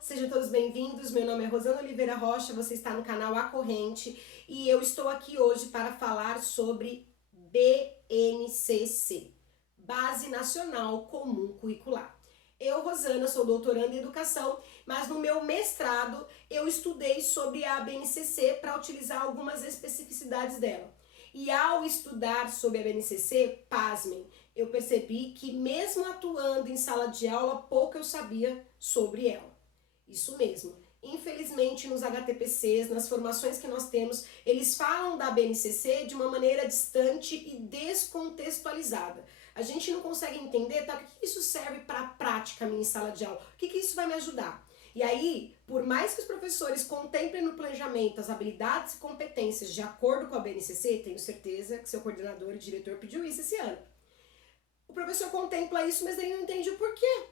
sejam todos bem-vindos. Meu nome é Rosana Oliveira Rocha, você está no canal A Corrente e eu estou aqui hoje para falar sobre BNCC, Base Nacional Comum Curricular. Eu, Rosana, sou doutoranda em educação, mas no meu mestrado eu estudei sobre a BNCC para utilizar algumas especificidades dela. E ao estudar sobre a BNCC, pasmem, eu percebi que mesmo atuando em sala de aula, pouco eu sabia sobre ela. Isso mesmo. Infelizmente, nos HTPCs, nas formações que nós temos, eles falam da BNCC de uma maneira distante e descontextualizada. A gente não consegue entender, tá? O que isso serve para a prática minha em sala de aula? O que isso vai me ajudar? E aí, por mais que os professores contemplem no planejamento as habilidades e competências de acordo com a BNCC, tenho certeza que seu coordenador e diretor pediu isso esse ano. O professor contempla isso, mas ele não entende o porquê.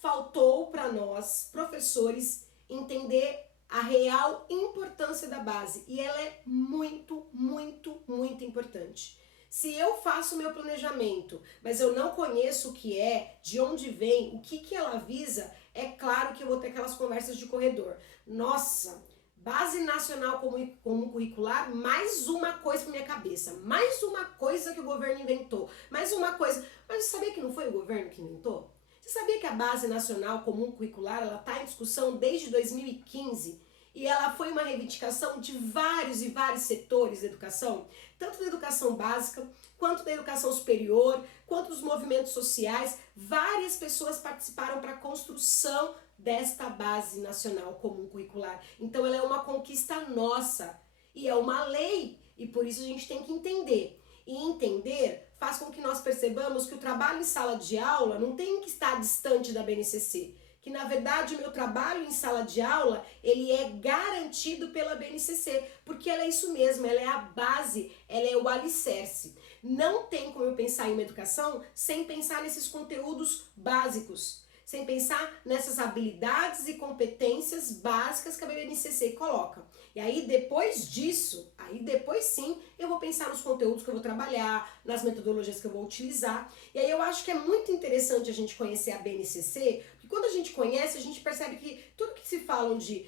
Faltou para nós, professores, entender a real importância da base. E ela é muito, muito, muito importante. Se eu faço meu planejamento, mas eu não conheço o que é, de onde vem, o que ela visa, é claro que eu vou ter aquelas conversas de corredor. Nossa, Base Nacional Comum Curricular, mais uma coisa pra minha cabeça, mais uma coisa que o governo inventou, mais uma coisa. Mas você sabia que não foi o governo que inventou? Você sabia que a Base Nacional Comum Curricular está em discussão desde 2015 e ela foi uma reivindicação de vários e vários setores da educação, tanto da educação básica, quanto da educação superior, quanto dos movimentos sociais. Várias pessoas participaram para a construção desta Base Nacional Comum Curricular. Então ela é uma conquista nossa e é uma lei e por isso a gente tem que entender. E entender faz com que nós percebamos que o trabalho em sala de aula não tem que estar distante da BNCC. Que na verdade o meu trabalho em sala de aula, ele é garantido pela BNCC, porque ela é isso mesmo, ela é a base, ela é o alicerce. Não tem como eu pensar em uma educação sem pensar nesses conteúdos básicos, sem pensar nessas habilidades e competências básicas que a BNCC coloca. E aí depois disso, depois sim, eu vou pensar nos conteúdos que eu vou trabalhar, nas metodologias que eu vou utilizar. E aí eu acho que é muito interessante a gente conhecer a BNCC, porque quando a gente conhece, a gente percebe que tudo que se falam de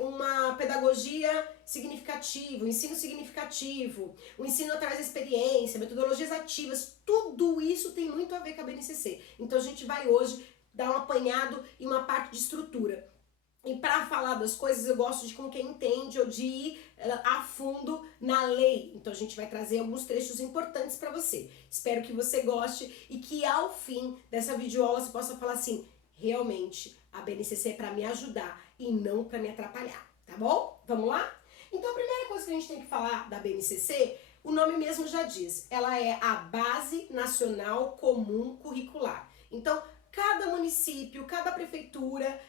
uma pedagogia significativa, um ensino significativo, o ensino através da experiência, metodologias ativas, tudo isso tem muito a ver com a BNCC. Então a gente vai hoje dar um apanhado e uma parte de estrutura. E para falar das coisas, eu gosto de com quem entende ou de ir a fundo na lei. Então a gente vai trazer alguns trechos importantes para você. Espero que você goste e que ao fim dessa videoaula você possa falar assim, realmente a BNCC é para me ajudar e não para me atrapalhar, tá bom? Vamos lá? Então a primeira coisa que a gente tem que falar da BNCC, o nome mesmo já diz, ela é a Base Nacional Comum Curricular. Então, cada município, cada prefeitura,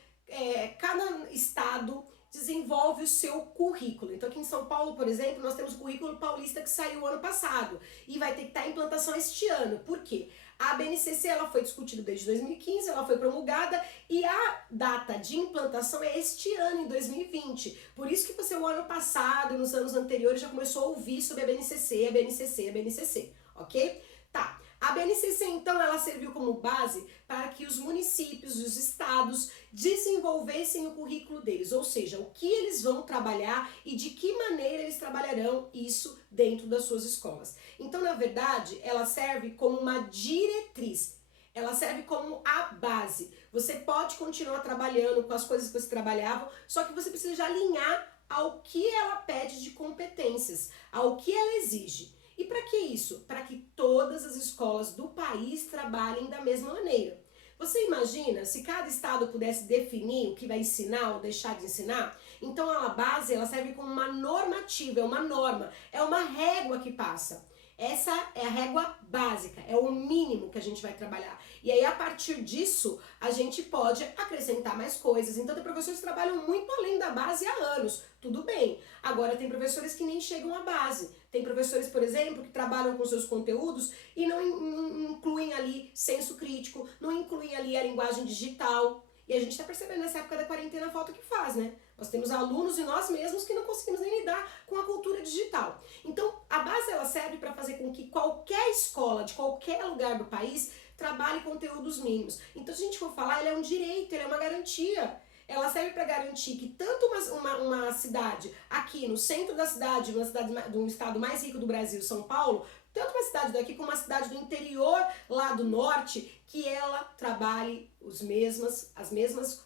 cada estado desenvolve o seu currículo. Então aqui em São Paulo, por exemplo, nós temos o currículo paulista que saiu ano passado e vai ter que estar em implantação este ano. Por quê? A BNCC ela foi discutida desde 2015, ela foi promulgada e a data de implantação é este ano, em 2020. Por isso que você, o ano passado, nos anos anteriores, já começou a ouvir sobre a BNCC, a BNCC, a BNCC, ok? Tá. A BNCC, então, ela serviu como base para que os municípios e os estados desenvolvessem o currículo deles, ou seja, o que eles vão trabalhar e de que maneira eles trabalharão isso dentro das suas escolas. Então, na verdade, ela serve como uma diretriz, ela serve como a base. Você pode continuar trabalhando com as coisas que você trabalhava, só que você precisa já alinhar ao que ela pede de competências, ao que ela exige. E para que isso? Para que todas as escolas do país trabalhem da mesma maneira. Você imagina se cada estado pudesse definir o que vai ensinar ou deixar de ensinar? Então a base ela serve como uma normativa, é uma norma, é uma régua que passa. Essa é a régua básica, é o mínimo que a gente vai trabalhar. E aí, a partir disso, a gente pode acrescentar mais coisas. Então, tem professores que trabalham muito além da base há anos. Tudo bem. Agora, tem professores que nem chegam à base. Tem professores, por exemplo, que trabalham com seus conteúdos e não incluem ali senso crítico, não incluem ali a linguagem digital. E a gente está percebendo nessa época da quarentena a falta que faz, né? Nós temos alunos e nós mesmos que não conseguimos nem lidar com a cultura digital. Então, a base ela serve para fazer com que qualquer escola, de qualquer lugar do país, trabalhe conteúdos mínimos. Então, se a gente for falar, ele é um direito, ele é uma garantia. ela serve para garantir que tanto uma cidade aqui no centro da cidade, uma cidade de um estado mais rico do Brasil, São Paulo, tanto uma cidade daqui como uma cidade do interior lá do norte, que ela trabalhe as mesmas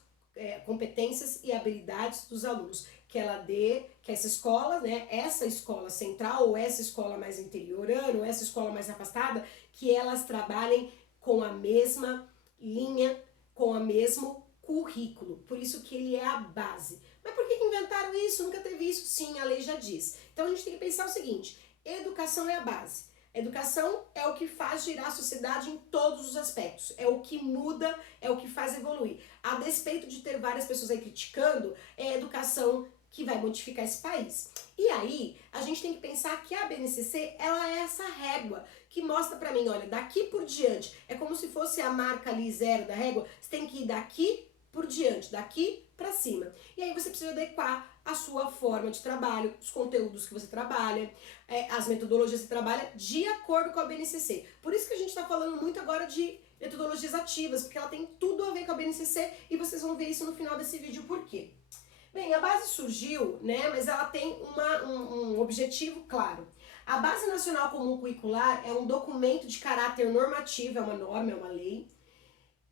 competências e habilidades dos alunos, que ela dê, que essa escola, né, essa escola central ou essa escola mais interiorana ou essa escola mais afastada, que elas trabalhem com a mesma linha, com o mesmo currículo. Por isso que ele é a base. Mas por que inventaram isso? Nunca teve isso? Sim, a lei já diz. Então a gente tem que pensar o seguinte: educação é a base. Educação é o que faz girar a sociedade em todos os aspectos, é o que muda, é o que faz evoluir. A despeito de ter várias pessoas aí criticando, é a educação que vai modificar esse país. E aí, a gente tem que pensar que a BNCC, ela é essa régua que mostra pra mim, olha, daqui por diante, é como se fosse a marca ali zero da régua, você tem que ir daqui por diante, daqui pra cima. E aí você precisa adequar a sua forma de trabalho, os conteúdos que você trabalha, as metodologias que você trabalha, de acordo com a BNCC. Por isso que a gente está falando muito agora de metodologias ativas, porque ela tem tudo a ver com a BNCC e vocês vão ver isso no final desse vídeo. Por quê? Bem, a base surgiu, né, mas ela tem um objetivo claro. A Base Nacional Comum Curricular é um documento de caráter normativo, é uma norma, é uma lei,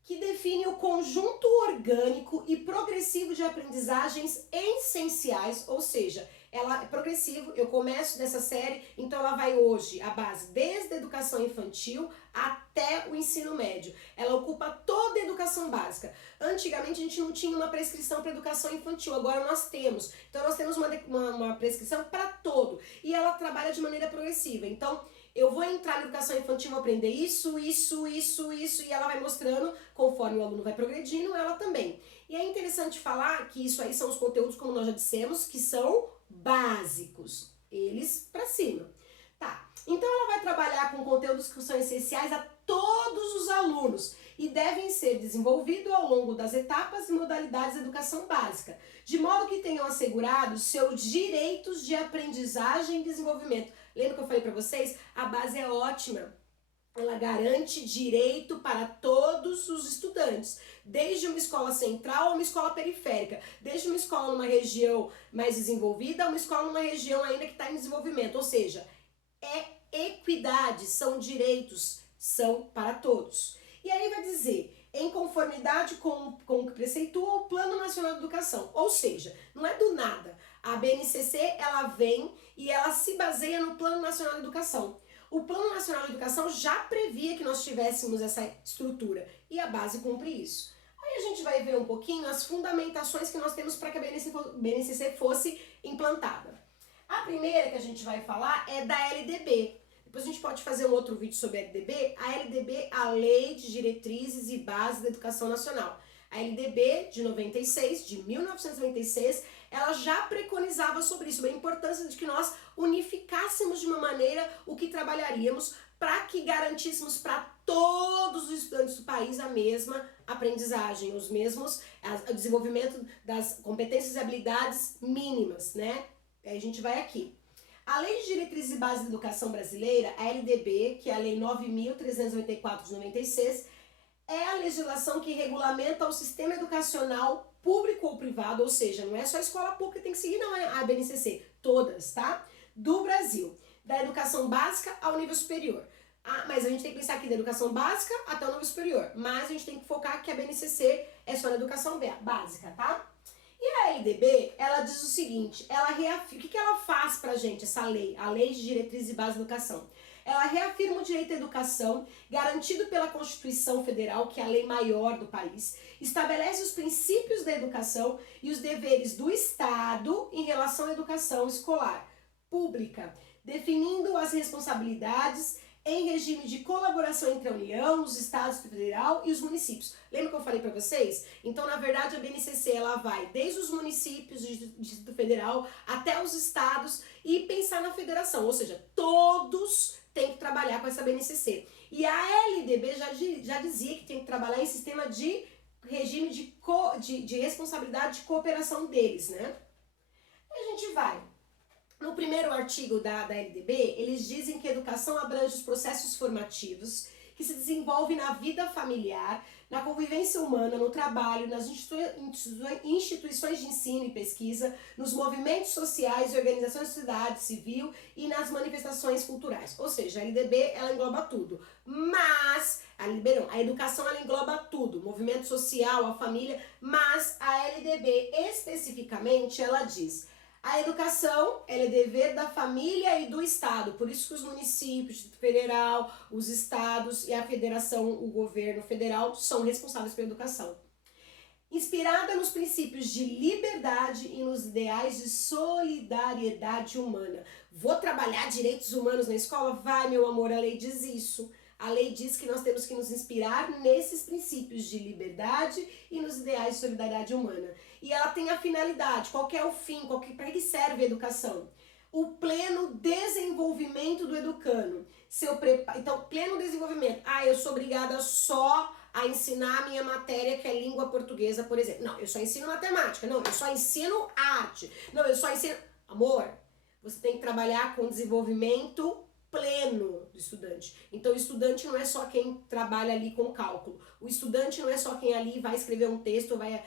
que define o conjunto orgânico e progressivo de aprendizagens essenciais, ou seja, ela é progressivo, eu começo dessa série, então ela vai hoje, a base, desde a educação infantil até o ensino médio. Ela ocupa toda a educação básica. Antigamente a gente não tinha uma prescrição para educação infantil, agora nós temos. Então nós temos uma prescrição para todo, e ela trabalha de maneira progressiva. Então, eu vou entrar na educação infantil, vou aprender isso, e ela vai mostrando, conforme o aluno vai progredindo, ela também. E é interessante falar que isso aí são os conteúdos, como nós já dissemos, que são básicos. Eles pra cima. Tá, então ela vai trabalhar com conteúdos que são essenciais a todos os alunos e devem ser desenvolvidos ao longo das etapas e modalidades da educação básica, de modo que tenham assegurado seus direitos de aprendizagem e desenvolvimento. Lembra que eu falei para vocês? A base é ótima. Ela garante direito para todos os estudantes, desde uma escola central a uma escola periférica, desde uma escola numa região mais desenvolvida a uma escola numa região ainda que está em desenvolvimento, ou seja, é equidade, são direitos, são para todos. E aí vai dizer, em conformidade com o que preceitua o Plano Nacional de Educação, ou seja, não é do nada. A BNCC, ela vem e ela se baseia no Plano Nacional de Educação. O Plano Nacional de Educação já previa que nós tivéssemos essa estrutura e a base cumpre isso. Aí a gente vai ver um pouquinho as fundamentações que nós temos para que a BNCC fosse implantada. A primeira que a gente vai falar é da LDB. Depois a gente pode fazer um outro vídeo sobre a LDB. A LDB, a Lei de Diretrizes e Bases da Educação Nacional. A LDB de 96, de 1996, ela já preconizava sobre isso, a importância de que nós unificássemos de uma maneira o que trabalharíamos para que garantíssemos para todos os estudantes do país a mesma aprendizagem, o desenvolvimento das competências e habilidades mínimas, né? Aí a gente vai aqui. A Lei de Diretrizes e Bases da Educação Brasileira, a LDB, que é a Lei 9.394 de 96, é a legislação que regulamenta o sistema educacional público ou privado, ou seja, não é só a escola pública que tem que seguir, não é a BNCC, todas, tá? Do Brasil, da educação básica ao nível superior. Mas a gente tem que pensar aqui da educação básica até o nível superior, mas a gente tem que focar que a BNCC é só na educação básica, tá? E a LDB, ela diz o seguinte, ela reafirma, o que ela faz pra gente, essa lei, a Lei de Diretrizes e Bases da Educação? Ela reafirma o direito à educação, garantido pela Constituição Federal, que é a lei maior do país, estabelece os princípios da educação e os deveres do Estado em relação à educação escolar pública, definindo as responsabilidades em regime de colaboração entre a União, os Estados Federal e os municípios. Lembra que eu falei para vocês? Então, na verdade, a BNCC ela vai desde os municípios, do Distrito Federal, até os estados e pensar na federação, ou seja, todos têm que trabalhar com essa BNCC. E a LDB já dizia que tem que trabalhar em sistema de regime de responsabilidade de cooperação deles, né? E a gente vai. No primeiro artigo da LDB, eles dizem que a educação abrange os processos formativos que se desenvolve na vida familiar, na convivência humana, no trabalho, nas instituições de ensino e pesquisa, nos movimentos sociais e organizações da sociedade civil e nas manifestações culturais. Ou seja, a LDB, ela engloba tudo. Mas, a educação, ela engloba tudo, movimento social, a família, mas a LDB, especificamente, ela diz: a educação, ela é dever da família e do Estado, por isso que os municípios, o Distrito Federal, os estados e a federação, o governo federal, são responsáveis pela educação. Inspirada nos princípios de liberdade e nos ideais de solidariedade humana. Vou trabalhar direitos humanos na escola? Vai, meu amor, a lei diz isso. A lei diz que nós temos que nos inspirar nesses princípios de liberdade e nos ideais de solidariedade humana. E ela tem a finalidade, qual que é o fim, para que serve a educação? O pleno desenvolvimento do educando. Então, pleno desenvolvimento. Eu sou obrigada só a ensinar a minha matéria, que é língua portuguesa, por exemplo. Não, eu só ensino matemática. Não, eu só ensino arte. Não, eu só ensino... Amor, você tem que trabalhar com desenvolvimento pleno do estudante. Então, o estudante não é só quem trabalha ali com cálculo. O estudante não é só quem ali vai escrever um texto ou vai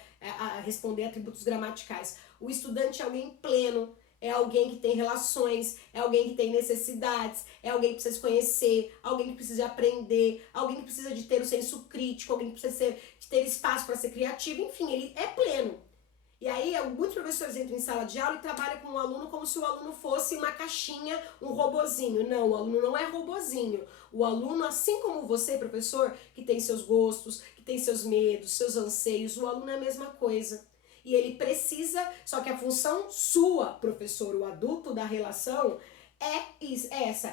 responder atributos gramaticais. O estudante é alguém pleno, é alguém que tem relações, é alguém que tem necessidades, é alguém que precisa se conhecer, alguém que precisa aprender, alguém que precisa de ter o senso crítico, alguém que precisa de ter espaço para ser criativo, enfim, ele é pleno. E aí, muitos professores entram em sala de aula e trabalham com o aluno como se o aluno fosse uma caixinha, um robozinho. Não, o aluno não é robozinho. O aluno, assim como você, professor, que tem seus gostos, que tem seus medos, seus anseios, o aluno é a mesma coisa. E ele precisa, só que a função sua, professor, o adulto da relação,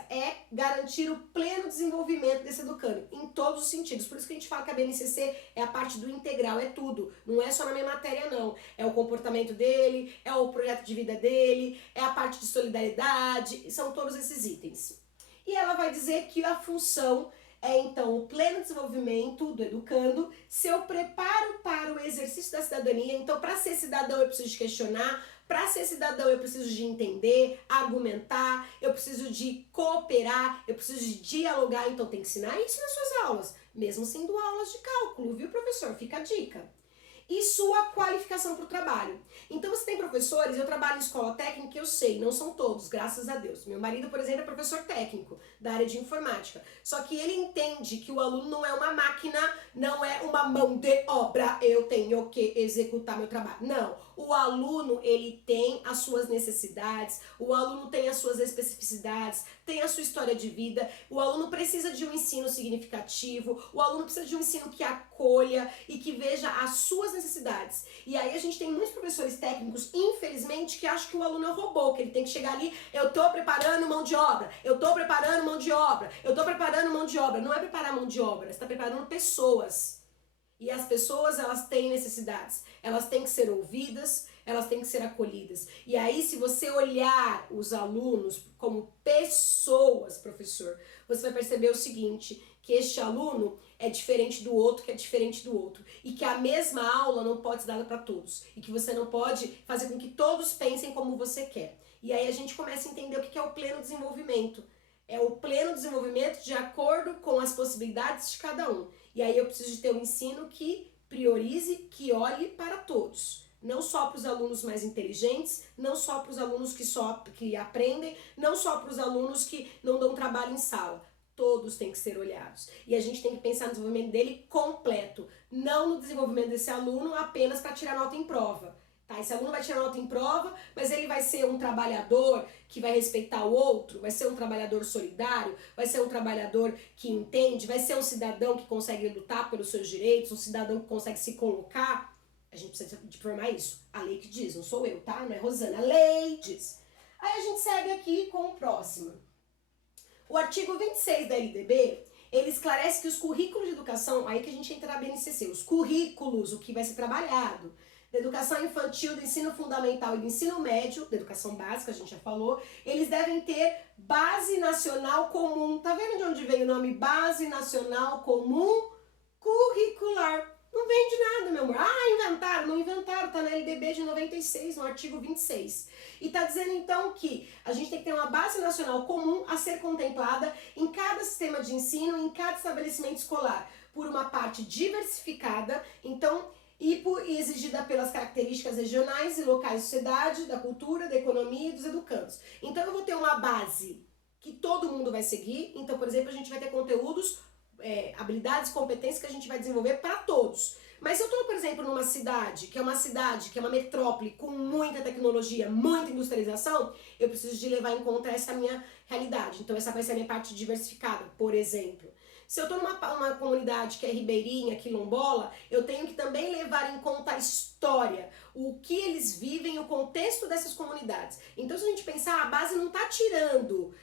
é garantir o pleno desenvolvimento desse educando, em todos os sentidos. Por isso que a gente fala que a BNCC é a parte do integral, é tudo. Não é só na minha matéria, não. É o comportamento dele, é o projeto de vida dele, é a parte de solidariedade, são todos esses itens. E ela vai dizer que a função é, então, o pleno desenvolvimento do educando, seu preparo para o exercício da cidadania. Então, para ser cidadão, eu preciso de questionar. Para ser cidadão, eu preciso de entender, argumentar, eu preciso de cooperar, eu preciso de dialogar. Então, tem que ensinar isso nas suas aulas, mesmo sendo aulas de cálculo, viu, professor? Fica a dica. E sua qualificação para o trabalho. Então, você tem professores, eu trabalho em escola técnica, eu sei, não são todos, graças a Deus. Meu marido, por exemplo, é professor técnico da área de informática. Só que ele entende que o aluno não é uma máquina, não é uma mão de obra, eu tenho que executar meu trabalho. Não, o aluno, ele tem as suas necessidades, o aluno tem as suas especificidades, tem a sua história de vida, o aluno precisa de um ensino significativo, o aluno precisa de um ensino que acolha e que veja as suas necessidades. E aí a gente tem muitos professores técnicos, infelizmente, que acham que o aluno é um robô, que ele tem que chegar ali, eu tô preparando mão de obra, eu tô preparando mão de obra, eu tô preparando mão de obra. Não é preparar mão de obra, você tá preparando pessoas. E as pessoas, elas têm necessidades, elas têm que ser ouvidas, elas têm que ser acolhidas. E aí, se você olhar os alunos como pessoas, professor, você vai perceber o seguinte, que este aluno é diferente do outro, que é diferente do outro. E que a mesma aula não pode ser dada para todos. E que você não pode fazer com que todos pensem como você quer. E aí a gente começa a entender o que é o pleno desenvolvimento. É o pleno desenvolvimento de acordo com as possibilidades de cada um. E aí eu preciso de ter um ensino que priorize, que olhe para todos. Não só para os alunos mais inteligentes, não só para os alunos que aprendem, não só para os alunos que não dão trabalho em sala. Todos têm que ser olhados. E a gente tem que pensar no desenvolvimento dele completo, não no desenvolvimento desse aluno apenas para tirar nota em prova. Tá? Esse aluno vai tirar nota em prova, mas ele vai ser um trabalhador que vai respeitar o outro, vai ser um trabalhador solidário, vai ser um trabalhador que entende, vai ser um cidadão que consegue lutar pelos seus direitos, um cidadão que consegue se colocar. A gente precisa de formar isso. A lei que diz, não sou eu, tá? Não é Rosana, a lei diz. Aí a gente segue aqui com o próximo. O artigo 26 da LDB, ele esclarece que os currículos de educação, aí que a gente entra na BNCC, os currículos, o que vai ser trabalhado, da educação infantil, do ensino fundamental e do ensino médio, da educação básica, a gente já falou, eles devem ter base nacional comum. Tá vendo de onde vem o nome Base Nacional Comum Curricular? Não vem de nada, meu amor. Inventaram, não inventaram, está na LDB de 96, no artigo 26. E está dizendo então que a gente tem que ter uma base nacional comum a ser contemplada em cada sistema de ensino, em cada estabelecimento escolar, por uma parte diversificada, então, e exigida pelas características regionais e locais da sociedade, da cultura, da economia e dos educandos. Então eu vou ter uma base que todo mundo vai seguir. Então, por exemplo, a gente vai ter conteúdos, habilidades, competências que a gente vai desenvolver para todos. Mas se eu estou, por exemplo, numa cidade, que é uma metrópole com muita tecnologia, muita industrialização, eu preciso de levar em conta essa minha realidade. Então essa vai ser a minha parte diversificada, por exemplo. Se eu estou numa comunidade que é ribeirinha, quilombola, eu tenho que também levar em conta a história, o que eles vivem, o contexto dessas comunidades. Então, se a gente pensar, a base não está tirando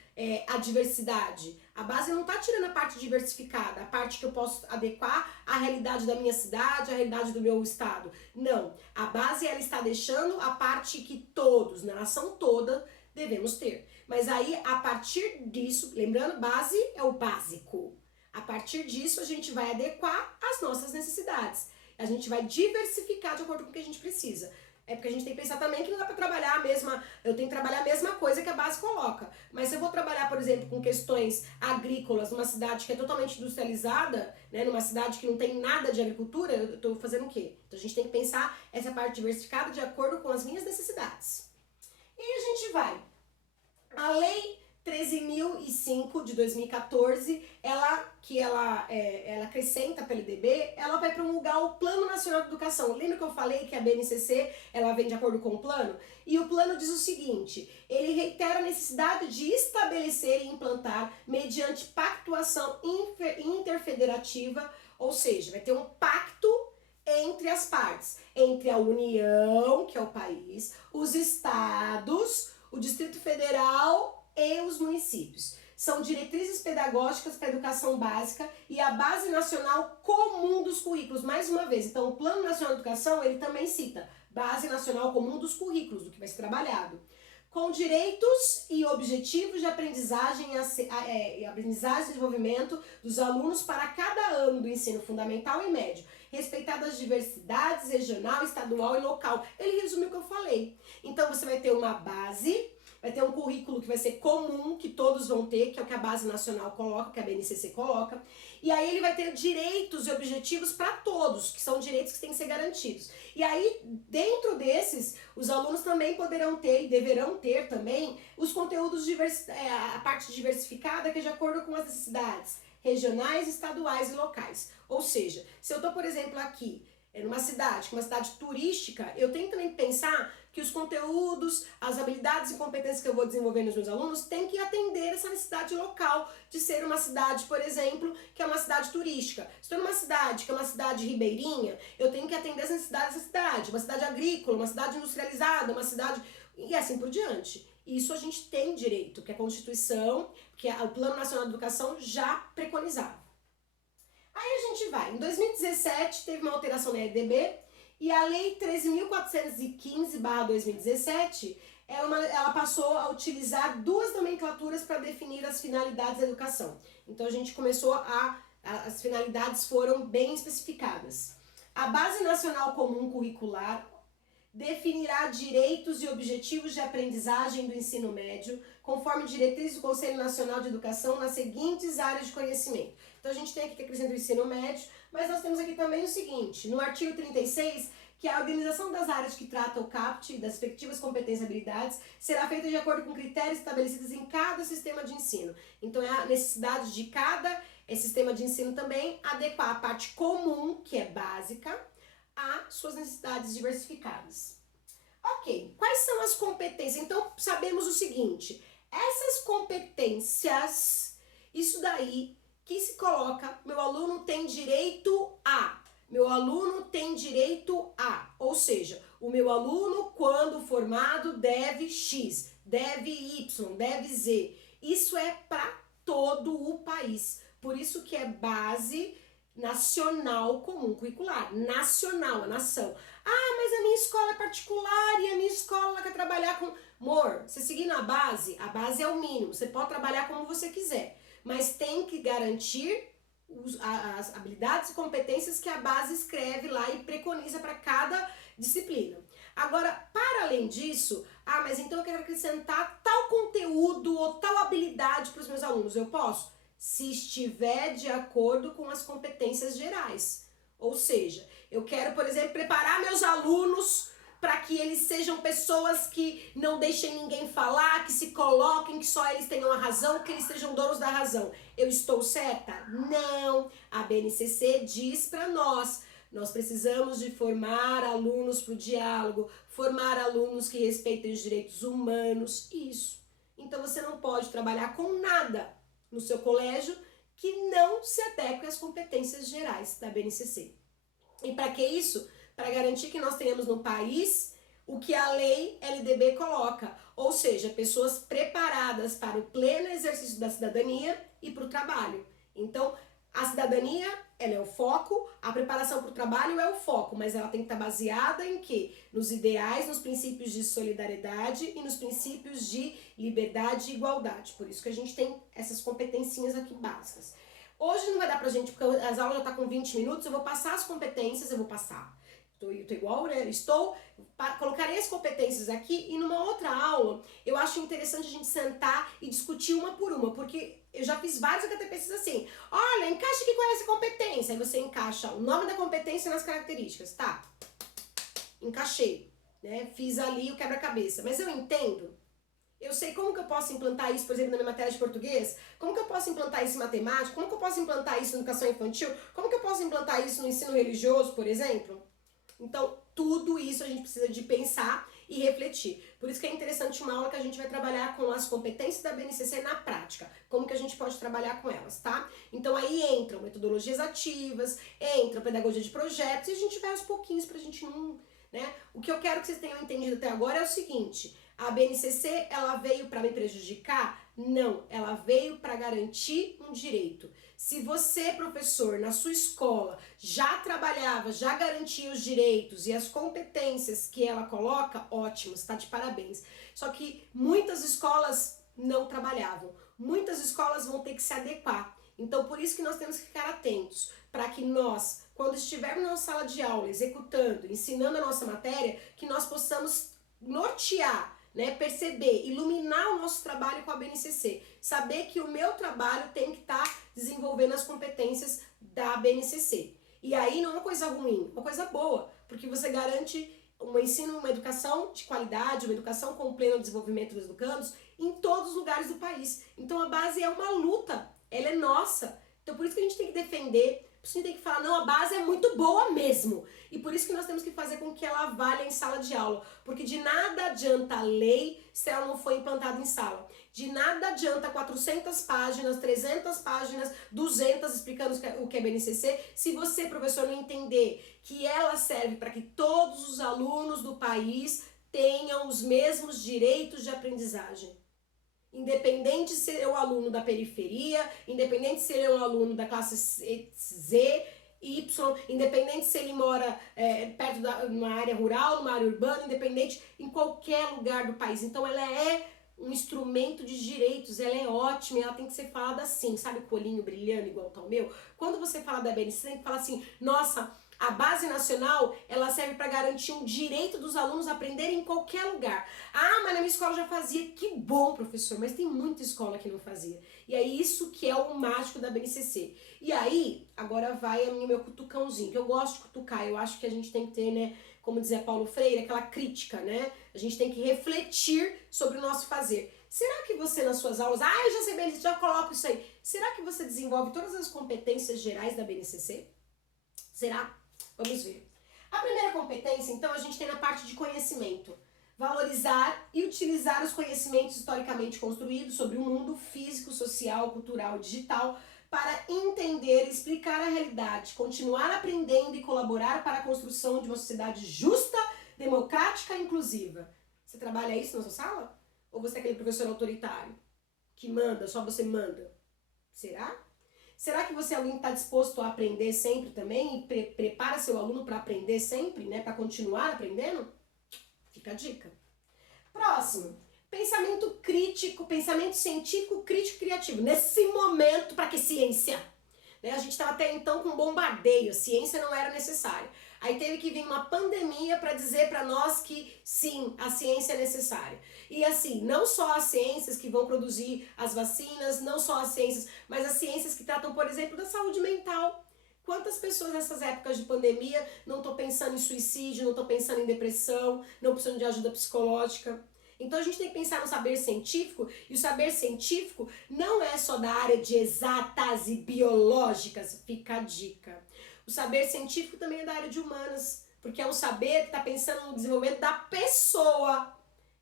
a diversidade, a base não está tirando a parte diversificada, a parte que eu posso adequar à realidade da minha cidade, à realidade do meu estado. Não, a base ela está deixando a parte que todos, na nação toda, devemos ter. Mas aí, a partir disso, lembrando, base é o básico. A partir disso, a gente vai adequar às nossas necessidades. A gente vai diversificar de acordo com o que a gente precisa. É porque a gente tem que pensar também que não dá para trabalhar eu tenho que trabalhar a mesma coisa que a base coloca. Mas se eu vou trabalhar, por exemplo, com questões agrícolas numa cidade que é totalmente industrializada, né, numa cidade que não tem nada de agricultura, eu estou fazendo o quê? Então a gente tem que pensar essa parte diversificada de acordo com as minhas necessidades. E a gente vai. A lei 13.005 de 2014, ela acrescenta a PLDB, ela vai promulgar o Plano Nacional de Educação. Lembra que eu falei que a BNCC ela vem de acordo com o plano? E o plano diz o seguinte: ele reitera a necessidade de estabelecer e implantar, mediante pactuação interfederativa, ou seja, vai ter um pacto entre as partes, entre a União, que é o país, os estados, o Distrito Federal e os municípios. São diretrizes pedagógicas para a educação básica e a base nacional comum dos currículos. Mais uma vez, então o Plano Nacional de Educação, ele também cita base nacional comum dos currículos, do que vai ser trabalhado. Com direitos e objetivos de aprendizagem e desenvolvimento dos alunos para cada ano do ensino fundamental e médio, respeitadas as diversidades regional, estadual e local. Ele resumiu o que eu falei. Então você vai ter uma base, vai ter um currículo que vai ser comum, que todos vão ter, que é o que a Base Nacional coloca, que a BNCC coloca. E aí ele vai ter direitos e objetivos para todos, que são direitos que têm que ser garantidos. E aí, dentro desses, os alunos também poderão ter e deverão ter também os conteúdos, a parte diversificada, que é de acordo com as necessidades regionais, estaduais e locais. Ou seja, se eu estou, por exemplo, aqui, numa cidade, uma cidade turística, eu tenho também que pensar que os conteúdos, as habilidades e competências que eu vou desenvolver nos meus alunos têm que atender essa necessidade local de ser uma cidade, por exemplo, que é uma cidade turística. Se estou numa cidade que é uma cidade ribeirinha, eu tenho que atender as necessidades dessa cidade, uma cidade agrícola, uma cidade industrializada, uma cidade e assim por diante. Isso a gente tem direito, que a Constituição, que o Plano Nacional de Educação já preconizava. Aí a gente vai, em 2017 teve uma alteração na LDB e a Lei 13.415/2017, ela passou a utilizar duas nomenclaturas para definir as finalidades da educação. Então a gente começou as finalidades foram bem especificadas. A Base Nacional Comum Curricular definirá direitos e objetivos de aprendizagem do ensino médio, conforme diretrizes do Conselho Nacional de Educação nas seguintes áreas de conhecimento. Então a gente tem aqui que acrescenta o ensino médio, mas nós temos aqui também o seguinte, no artigo 36, que a organização das áreas que tratam o CAPT, das respectivas competências e habilidades, será feita de acordo com critérios estabelecidos em cada sistema de ensino. Então é a necessidade de cada sistema de ensino também adequar a parte comum, que é básica, às suas necessidades diversificadas. Ok, quais são as competências? Então sabemos o seguinte, essas competências, isso daí que se coloca, meu aluno tem direito a, meu aluno tem direito a, ou seja, o meu aluno quando formado deve X, deve Y, deve Z, isso é para todo o país, por isso que é base nacional comum curricular, nacional, a nação. Ah, mas a minha escola é particular e a minha escola quer trabalhar com... Amor, você seguir a base é o mínimo, você pode trabalhar como você quiser, mas tem que garantir as habilidades e competências que a base escreve lá e preconiza para cada disciplina. Agora, para além disso, mas então eu quero acrescentar tal conteúdo ou tal habilidade para os meus alunos. Eu posso? Se estiver de acordo com as competências gerais. Ou seja, eu quero, por exemplo, preparar meus alunos para que eles sejam pessoas que não deixem ninguém falar, que se coloquem, que só eles tenham a razão, que eles sejam donos da razão. Eu estou certa? Não. A BNCC diz para nós precisamos de formar alunos para o diálogo, formar alunos que respeitem os direitos humanos, isso. Então você não pode trabalhar com nada no seu colégio que não se adeque às competências gerais da BNCC. E para que isso? Para garantir que nós tenhamos no país o que a lei LDB coloca, ou seja, pessoas preparadas para o pleno exercício da cidadania e para o trabalho. Então, a cidadania, ela é o foco, a preparação para o trabalho é o foco, mas ela tem que estar baseada em quê? Nos ideais, nos princípios de solidariedade e nos princípios de liberdade e igualdade. Por isso que a gente tem essas competencinhas aqui básicas. Hoje não vai dar pra gente, porque as aulas já estão com 20 minutos, eu vou passar as competências, eu vou passar. Tô igual, né? Colocarei as competências aqui e numa outra aula eu acho interessante a gente sentar e discutir uma por uma, porque eu já fiz vários HTPCs assim. Olha, encaixa aqui qual é essa competência. Aí você encaixa o nome da competência nas características, tá? Encaixei, né? Fiz ali o quebra-cabeça. Mas eu entendo. Eu sei como que eu posso implantar isso, por exemplo, na minha matéria de português, como que eu posso implantar isso em matemática, como que eu posso implantar isso na educação infantil, como que eu posso implantar isso no ensino religioso, por exemplo. Então, tudo isso a gente precisa de pensar e refletir. Por isso que é interessante uma aula que a gente vai trabalhar com as competências da BNCC na prática, como que a gente pode trabalhar com elas, tá? Então aí entram metodologias ativas, entra pedagogia de projetos e a gente vai aos pouquinhos pra gente não, né? O que eu quero que vocês tenham entendido até agora é o seguinte: a BNCC, ela veio para me prejudicar? Não, ela veio para garantir um direito. Se você, professor, na sua escola, já trabalhava, já garantia os direitos e as competências que ela coloca, ótimo, está de parabéns. Só que muitas escolas não trabalhavam, muitas escolas vão ter que se adequar. Então, por isso que nós temos que ficar atentos, para que nós, quando estivermos na sala de aula, executando, ensinando a nossa matéria, que nós possamos nortear, né, perceber, iluminar o nosso trabalho com a BNCC, saber que o meu trabalho tem que estar desenvolvendo as competências da BNCC. E aí não é uma coisa ruim, é uma coisa boa, porque você garante um ensino, uma educação de qualidade, uma educação com pleno desenvolvimento dos educandos em todos os lugares do país. Então a base é uma luta, ela é nossa. Então por isso que a gente tem que defender, por isso que a gente tem que falar, não, a base é muito boa mesmo. E por isso que nós temos que fazer com que ela valha em sala de aula. Porque de nada adianta a lei se ela não for implantada em sala. De nada adianta 400 páginas, 300 páginas, 200 explicando o que é BNCC, se você, professor, não entender que ela serve para que todos os alunos do país tenham os mesmos direitos de aprendizagem. Independente se ele é um aluno da periferia, independente se ele é um aluno da classe Z, Y, independente se ele mora perto de uma área rural, numa área urbana, independente em qualquer lugar do país. Então ela é um instrumento de direitos, ela é ótima, ela tem que ser falada assim, sabe, com o olhinho brilhando igual tá o meu? Quando você fala da BNCC, você tem que falar assim, nossa, a base nacional, ela serve para garantir um direito dos alunos aprenderem em qualquer lugar. Ah, mas na minha escola já fazia. Que bom, professor, mas tem muita escola que não fazia. E é isso que é o mágico da BNCC. E aí, agora vai o meu cutucãozinho, que eu gosto de cutucar, eu acho que a gente tem que ter, né, como dizia Paulo Freire, aquela crítica, né? A gente tem que refletir sobre o nosso fazer. Será que você nas suas aulas, eu já sei BNCC, já coloco isso aí. Será que você desenvolve todas as competências gerais da BNCC? Será? Vamos ver. A primeira competência, então, a gente tem na parte de conhecimento. Valorizar e utilizar os conhecimentos historicamente construídos sobre o mundo físico, social, cultural, digital, para entender e explicar a realidade, continuar aprendendo e colaborar para a construção de uma sociedade justa, democrática e inclusiva. Você trabalha isso na sua sala? Ou você é aquele professor autoritário que manda, só você manda? Será? Será que você é alguém que está disposto a aprender sempre também e prepara seu aluno para aprender sempre, né? Para continuar aprendendo? Fica a dica. Próximo. Pensamento crítico, pensamento científico, crítico e criativo. Nesse momento, para que ciência? Né? A gente estava até então com bombardeio, a ciência não era necessária. Aí teve que vir uma pandemia para dizer para nós que sim, a ciência é necessária. E assim, não só as ciências que vão produzir as vacinas, não só as ciências, mas as ciências que tratam, por exemplo, da saúde mental. Quantas pessoas nessas épocas de pandemia não estão pensando em suicídio, não estão pensando em depressão, não precisam de ajuda psicológica? Então a gente tem que pensar no saber científico, e o saber científico não é só da área de exatas e biológicas, fica a dica. O saber científico também é da área de humanas, porque é um saber que está pensando no desenvolvimento da pessoa.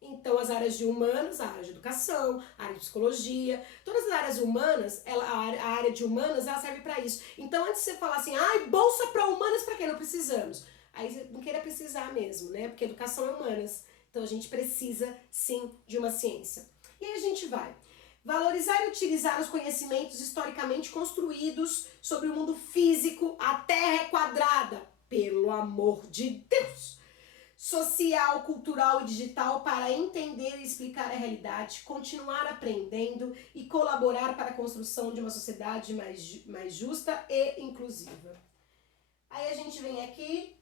Então, as áreas de humanas, a área de educação, a área de psicologia, todas as áreas humanas, a área de humanas, ela serve para isso. Então, antes de você falar assim, bolsa para humanas, para quê? Não precisamos. Aí você não queira precisar mesmo, né? Porque educação é humanas. Então, a gente precisa, sim, de uma ciência. E aí a gente vai. Valorizar e utilizar os conhecimentos historicamente construídos sobre o mundo físico. A Terra é quadrada. Pelo amor de Deus! Social, cultural e digital para entender e explicar a realidade, continuar aprendendo e colaborar para a construção de uma sociedade mais justa e inclusiva. Aí a gente vem aqui,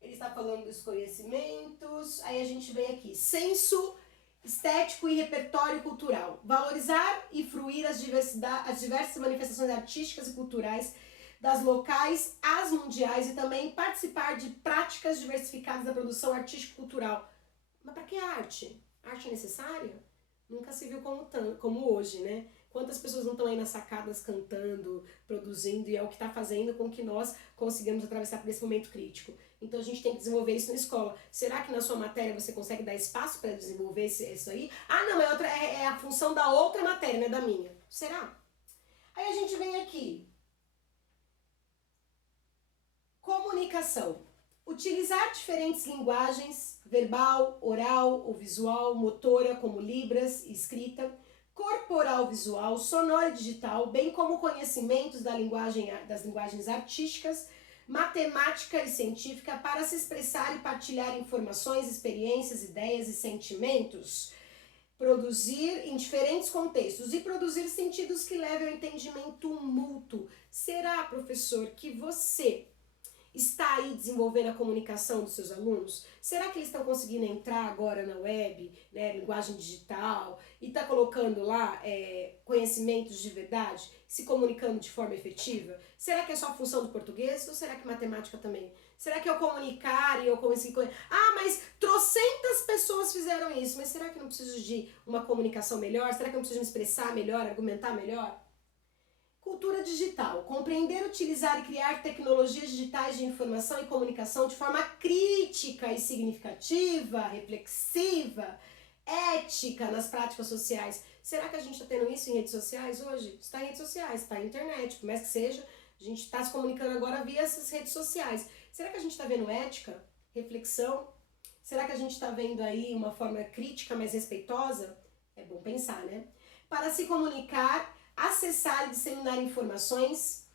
ele está falando dos conhecimentos, aí a gente vem aqui, senso estético e repertório cultural, valorizar e fruir as diversas manifestações artísticas e culturais das locais às mundiais e também participar de práticas diversificadas da produção artístico-cultural. Mas para que arte? Arte é necessária? Nunca se viu como hoje, né? Quantas pessoas não estão aí nas sacadas cantando, produzindo, e é o que está fazendo com que nós consigamos atravessar por esse momento crítico. Então a gente tem que desenvolver isso na escola. Será que na sua matéria você consegue dar espaço para desenvolver isso aí? Não, é a função da outra matéria, não é da minha. Será? Aí a gente vem aqui. Comunicação. Utilizar diferentes linguagens, verbal, oral ou visual, motora, como libras e escrita, corporal, visual, sonora e digital, bem como conhecimentos das linguagens artísticas, matemática e científica para se expressar e partilhar informações, experiências, ideias e sentimentos. Produzir em diferentes contextos e produzir sentidos que levem ao entendimento mútuo. Será, professor, que você está aí desenvolvendo a comunicação dos seus alunos? Será que eles estão conseguindo entrar agora na web, né, linguagem digital, e está colocando lá conhecimentos de verdade, se comunicando de forma efetiva? Será que é só função do português ou será que matemática também? Será que eu comunicar e eu conseguir... mas trocentas pessoas fizeram isso, mas será que eu não preciso de uma comunicação melhor? Será que eu não preciso me expressar melhor, argumentar melhor? Cultura digital. Compreender, utilizar e criar tecnologias digitais de informação e comunicação de forma crítica e significativa, reflexiva, ética nas práticas sociais. Será que a gente está tendo isso em redes sociais hoje? Está em redes sociais, está na internet, por mais que seja, a gente está se comunicando agora via essas redes sociais. Será que a gente está vendo ética, reflexão? Será que a gente está vendo aí uma forma crítica, mais respeitosa? É bom pensar, né? Para se comunicar, acessar e disseminar informações,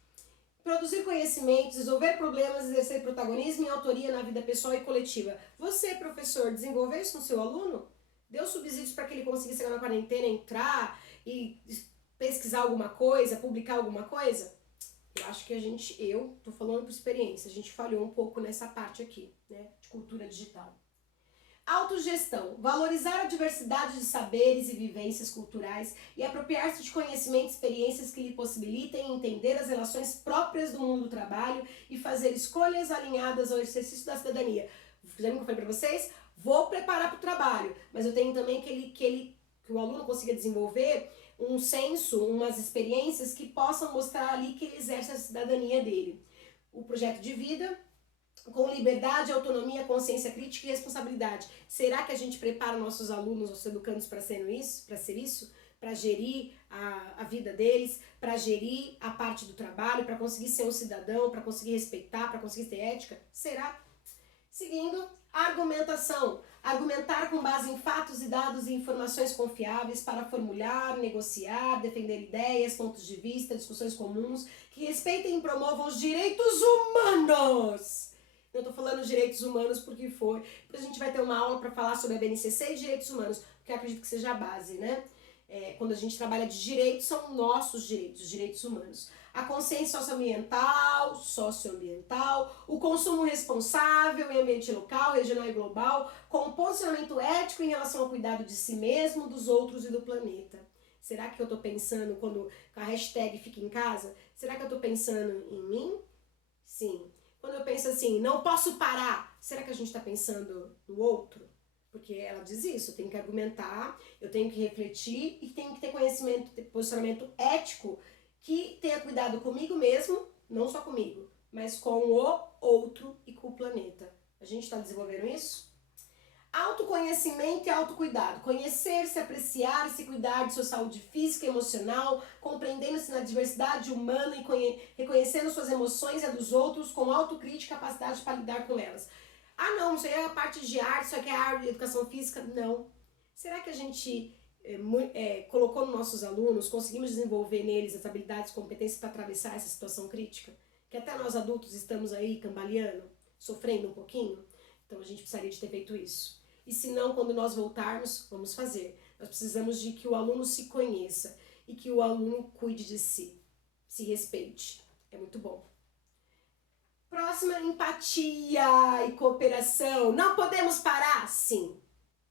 produzir conhecimentos, resolver problemas, exercer protagonismo e autoria na vida pessoal e coletiva. Você, professor, desenvolveu isso no seu aluno? Deu subsídios para que ele conseguisse agora na quarentena entrar e pesquisar alguma coisa, publicar alguma coisa? Eu acho que eu tô falando por experiência, a gente falhou um pouco nessa parte aqui, né, de cultura digital. Autogestão. Valorizar a diversidade de saberes e vivências culturais e apropriar-se de conhecimentos e experiências que lhe possibilitem entender as relações próprias do mundo do trabalho e fazer escolhas alinhadas ao exercício da cidadania. Lembra que eu falei para vocês? Vou preparar para o trabalho, mas eu tenho também que o aluno consiga desenvolver um senso, umas experiências que possam mostrar ali que ele exerce a cidadania dele. O projeto de vida, com liberdade, autonomia, consciência crítica e responsabilidade. Será que a gente prepara nossos alunos, nossos educandos para ser isso? Para gerir a vida deles, para gerir a parte do trabalho, para conseguir ser um cidadão, para conseguir respeitar, para conseguir ter ética? Será? Seguindo, argumentação. Argumentar com base em fatos e dados e informações confiáveis para formular, negociar, defender ideias, pontos de vista, discussões comuns que respeitem e promovam os direitos humanos. Eu estou falando direitos humanos porque depois a gente vai ter uma aula para falar sobre a BNCC e direitos humanos, porque eu acredito que seja a base, né? Quando a gente trabalha de direitos, são nossos direitos, os direitos humanos. a consciência socioambiental, o consumo responsável em ambiente local, regional e global, com um posicionamento ético em relação ao cuidado de si mesmo, dos outros e do planeta. Será que eu estou pensando, quando a hashtag fica em casa, será que eu estou pensando em mim? Sim. Quando eu penso assim, não posso parar, será que a gente está pensando no outro? Porque ela diz isso, eu tenho que argumentar, eu tenho que refletir e tenho que ter conhecimento, ter posicionamento ético que tenha cuidado comigo mesmo, não só comigo, mas com o outro e com o planeta. A gente está desenvolvendo isso? Autoconhecimento e autocuidado. Conhecer-se, apreciar, se cuidar de sua saúde física e emocional, compreendendo-se na diversidade humana e reconhecendo suas emoções e a dos outros com autocrítica e capacidade para lidar com elas. Ah não, isso aí é a parte de arte, isso aqui é a arte de educação física. Não. Será que a gente colocou nos nossos alunos, conseguimos desenvolver neles as habilidades e competências para atravessar essa situação crítica? Que até nós adultos estamos aí cambaleando, sofrendo um pouquinho? Então a gente precisaria de ter feito isso. E se não, quando nós voltarmos, vamos fazer. Nós precisamos de que o aluno se conheça e que o aluno cuide de si, se respeite. É muito bom. Próxima, empatia e cooperação. Não podemos parar? Sim.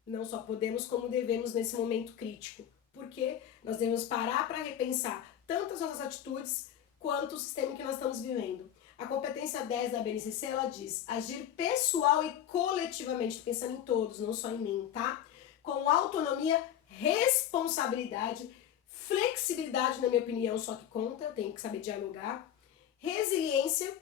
Não só podemos, como devemos nesse momento crítico. Porque nós devemos parar para repensar tanto as nossas atitudes quanto o sistema que nós estamos vivendo. A competência 10 da BNCC, ela diz agir pessoal e coletivamente, pensando em todos, não só em mim, tá? Com autonomia, responsabilidade, flexibilidade, na minha opinião, só que conta, eu tenho que saber dialogar. Resiliência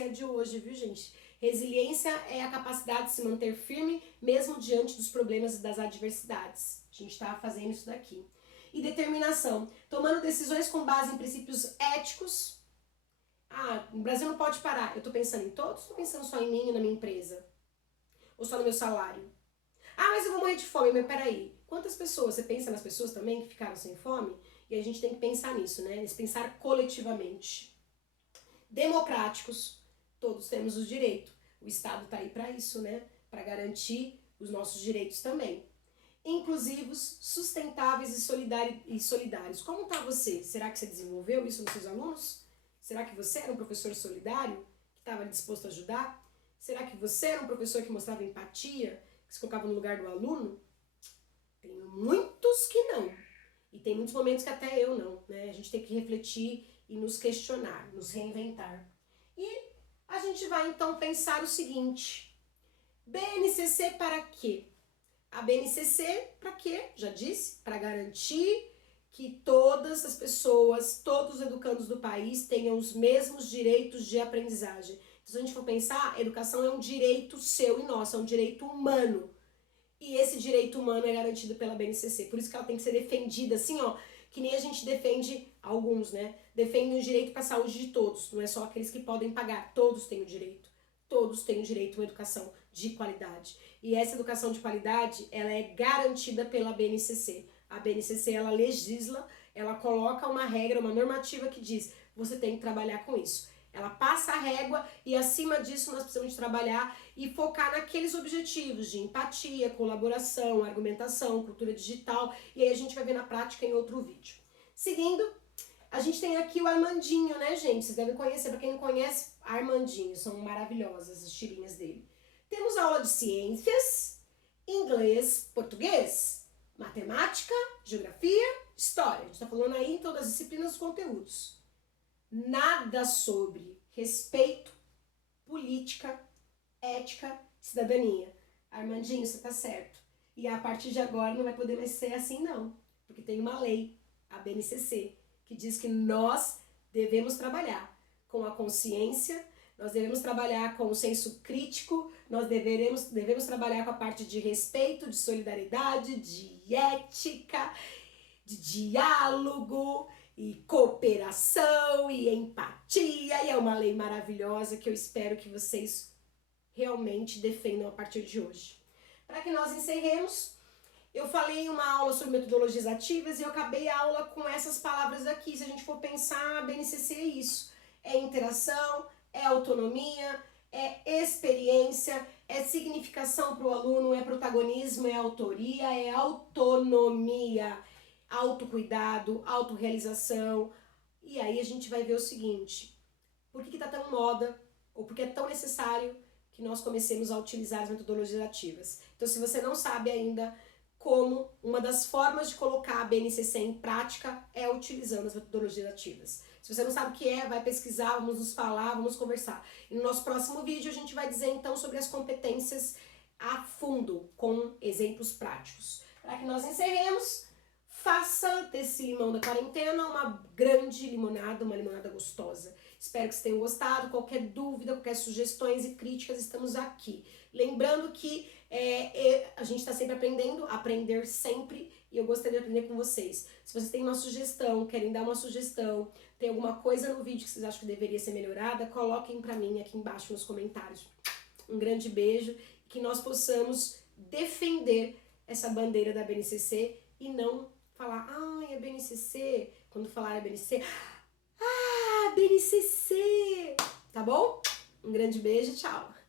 é de hoje, viu, gente? Resiliência é a capacidade de se manter firme, mesmo diante dos problemas e das adversidades. A gente tá fazendo isso daqui. E determinação, tomando decisões com base em princípios éticos. Ah, o Brasil não pode parar. Eu estou pensando em todos, estou pensando só em mim e na minha empresa? Ou só no meu salário? Ah, mas eu vou morrer de fome. Mas peraí, quantas pessoas? Você pensa nas pessoas também que ficaram sem fome? E a gente tem que pensar nisso, né? Pensar coletivamente. Democráticos, todos temos o direito. O Estado está aí para isso, né? Para garantir os nossos direitos também. Inclusivos, sustentáveis e solidários. Como está você? Será que você desenvolveu isso nos seus alunos? Será que você era um professor solidário, que estava disposto a ajudar? Será que você era um professor que mostrava empatia, que se colocava no lugar do aluno? Tem muitos que não. E tem muitos momentos que até eu não, né? A gente tem que refletir e nos questionar, nos reinventar. E a gente vai então pensar o seguinte: BNCC para quê? A BNCC para quê? Já disse, para garantir que todas as pessoas, todos os educandos do país tenham os mesmos direitos de aprendizagem. Então, se a gente for pensar, a educação é um direito seu e nosso, é um direito humano. E esse direito humano é garantido pela BNCC. Por isso que ela tem que ser defendida assim, ó, que nem a gente defende alguns, né? Defende o direito para a saúde de todos, não é só aqueles que podem pagar. Todos têm o direito. Todos têm o direito a uma educação de qualidade. E essa educação de qualidade, ela é garantida pela BNCC. A BNCC, ela legisla, ela coloca uma regra, uma normativa que diz, você tem que trabalhar com isso. Ela passa a régua e acima disso nós precisamos de trabalhar e focar naqueles objetivos de empatia, colaboração, argumentação, cultura digital, e aí a gente vai ver na prática em outro vídeo. Seguindo, a gente tem aqui o Armandinho, né, gente? Vocês devem conhecer, para quem não conhece, Armandinho, são maravilhosas as tirinhas dele. Temos aula de ciências, inglês, português, matemática, geografia, história. A gente está falando aí em todas as disciplinas dos conteúdos. Nada sobre respeito, política, ética, cidadania. Armandinho, você tá certo. E a partir de agora não vai poder mais ser assim não. Porque tem uma lei, a BNCC, que diz que nós devemos trabalhar com a consciência, nós devemos trabalhar com o senso crítico, nós devemos trabalhar com a parte de respeito, de solidariedade, de ética, de diálogo e cooperação e empatia, e é uma lei maravilhosa que eu espero que vocês realmente defendam a partir de hoje. Para que nós encerremos, eu falei uma aula sobre metodologias ativas e eu acabei a aula com essas palavras aqui. Se a gente for pensar, a BNCC é isso, é interação, é autonomia, é experiência, é significação para o aluno, é protagonismo, é autoria, é autonomia, autocuidado, autorrealização, E aí a gente vai ver o seguinte, por que tá tão moda, ou por que é tão necessário que nós comecemos a utilizar as metodologias ativas. Então, se você não sabe ainda como, uma das formas de colocar a BNCC em prática é utilizando as metodologias ativas. Se você não sabe o que é, vai pesquisar, vamos nos falar, vamos conversar. E no nosso próximo vídeo a gente vai dizer então sobre as competências a fundo, com exemplos práticos. Para que nós encerremos, faça desse limão da quarentena uma grande limonada, uma limonada gostosa. Espero que vocês tenham gostado. Qualquer dúvida, qualquer sugestões e críticas, estamos aqui. Lembrando que a gente está sempre aprendendo, aprender sempre, e eu gostaria de aprender com vocês. Se vocês têm uma sugestão, querem dar uma sugestão, tem alguma coisa no vídeo que vocês acham que deveria ser melhorada, coloquem para mim aqui embaixo nos comentários. Um grande beijo, que nós possamos defender essa bandeira da BNCC e não falar, ai, é BNCC, quando falar é BNCC, BNCC, tá bom? Um grande beijo, tchau!